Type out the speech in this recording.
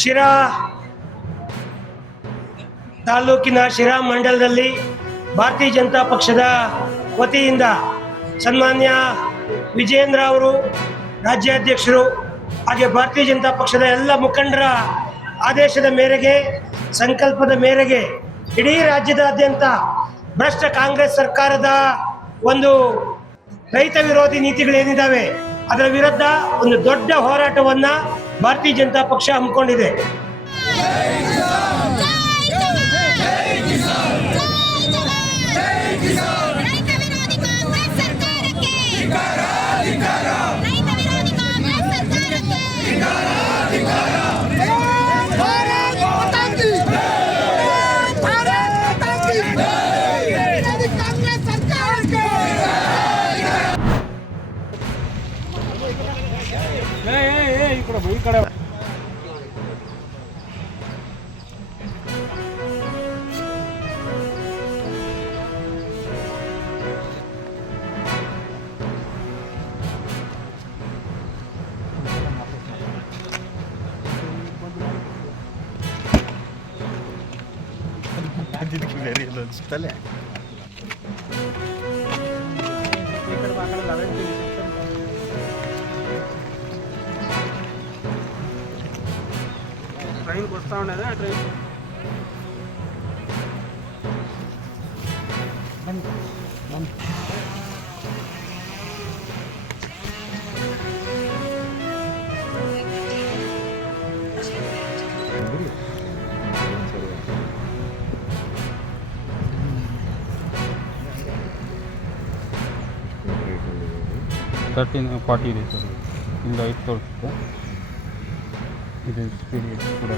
ಶಿರಾ ತಾಲೂಕಿನ ಶಿರಾ ಮಂಡಲದಲ್ಲಿ ಭಾರತೀಯ ಜನತಾ ಪಕ್ಷದ ವತಿಯಿಂದ ಸನ್ಮಾನ್ಯ ವಿಜೇಂದ್ರ ಅವರು ರಾಜ್ಯಾಧ್ಯಕ್ಷರು ಹಾಗೆ ಭಾರತೀಯ ಜನತಾ ಪಕ್ಷದ ಎಲ್ಲ ಮುಖಂಡರ ಆದೇಶದ ಮೇರೆಗೆ, ಸಂಕಲ್ಪದ ಮೇರೆಗೆ ಇಡೀ ರಾಜ್ಯದಾದ್ಯಂತ ಭ್ರಷ್ಟ ಕಾಂಗ್ರೆಸ್ ಸರ್ಕಾರದ ಒಂದು ರೈತ ವಿರೋಧಿ ನೀತಿಗಳೇನಿದ್ದಾವೆ ಅದರ ವಿರುದ್ಧ ಒಂದು ದೊಡ್ಡ ಹೋರಾಟವನ್ನು ಭಾರತೀಯ ಜನತಾ ಪಕ್ಷ ಹಮ್ಮಿಕೊಂಡಿದೆ. ಈ ಕಡೆ ಅನ್ಸುತ್ತಲ್ಲೇ ట్రైన్ వస్తూ ఉండేది ఆ ట్రైన్ $1340 ಇದೆ ಸರ್. ಇಲ್ಲಿ 5 ತೋರಿಸುತ್ತೆ. ಇದು ಸ್ಪೀಡ್ ಕೂಡ